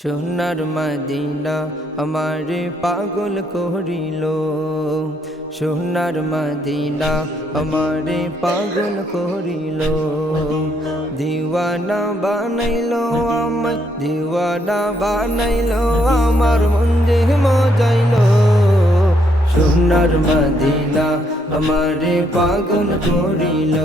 সোনার মদিনা আমারে পাগল করিল, সোনার মদিনা আমারে পাগল করিল। দিওয়ানা বানাইলো আমায়, দিওয়ানা বানাইলো আমার মন যে মজাইলো। সোনার মদিনা আমারে পাগল করিল।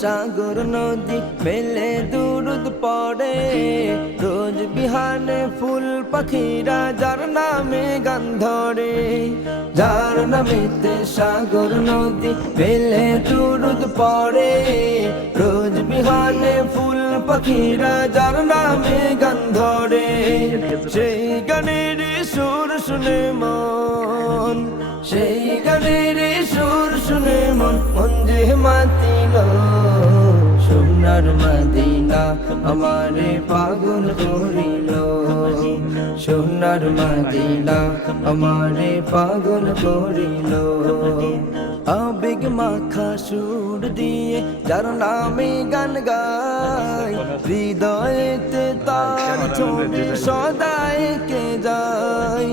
সাগর নদী মেলে দুরুদ পড়ে, রোজ বিহানে ফুল পাখিরা যার নামে গান ধরে। যার নামেতে সাগর নদী মেলে দুরুদ পড়ে, রোজ বিহানে ফুল পাখিরা যার নামে গান ধরে। সেই গানের সুর শুনে মন, সেই গানের সুর শুনে মন মন যে মাতিল। সোনার মদিনা আমারে পাগল করিল, সোনার মদিনা আমারে পাগল করিল। আবেগ মাখা সুর দিয়ে যার নামে গান গাই, হৃদয়েতে তার ছবি সদাই কে যায়।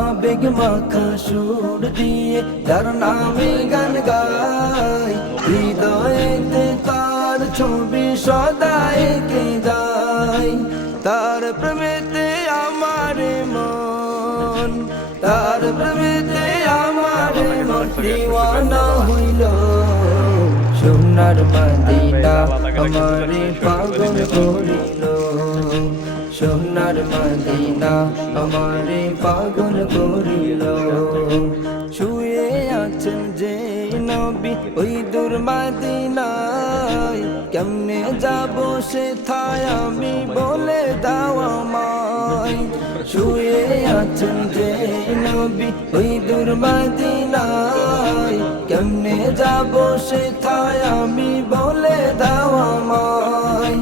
আবেগ মাখা সুর দিয়ে যার নামে গান গাই, হৃদয়েতে তার ছবি সদাই কে যায়। তার প্রেমেতে আমার মন, তার প্রেমেতে আমার মন দিওয়ানা হইল। সোনার মদিনা আমারে পাগল করিল, সোনার মদিনা আমারে পাগল করিল। শুয়ে আছেন যে নবী ওই দূর মদিনায়, কেমনে যাব সেথায় আমি বলে দাও আমায়। শুয়ে আছেন যে নবী ওই দূর মদিনায়, কেমনে যাব সেথায় আমি বলে দাও আমায়।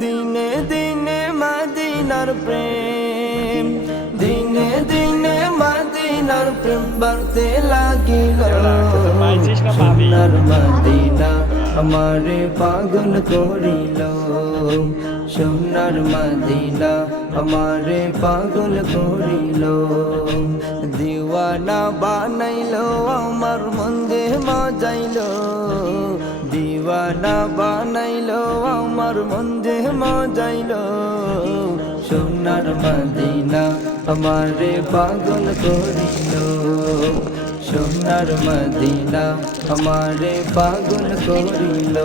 দিনে দিনে মদিনার প্রেম, দিনে দিনে মদিনার প্রেম বাড়তে লাগিল। সোনার মদিনা আমারে পাগল করিল, সোনার মদিনা আমারে পাগল করিল। দিওয়ানা বানাইলো আমার মন যে মজাইলো, দিওয়ানা বানাইলো আমার মন যে মজাইলো। সোনার মদিনা আমারে পাগল করিল, সোনার মদিনা আমারে পাগল করিল।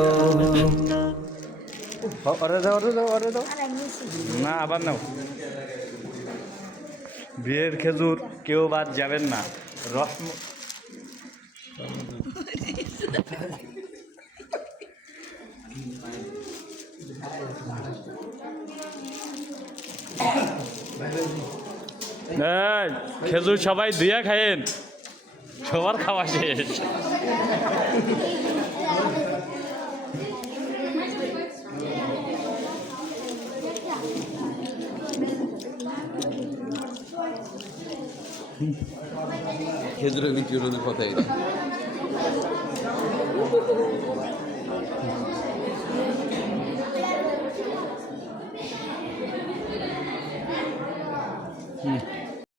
না আবার নাও। বিয়ের খেজুর কেউ বাদ যাবেন না। রস খেজুর সবাই দুইয়া খায়েন, সবার খাওয়া শেষ। খেজুরের বিক্রি হলো কথাই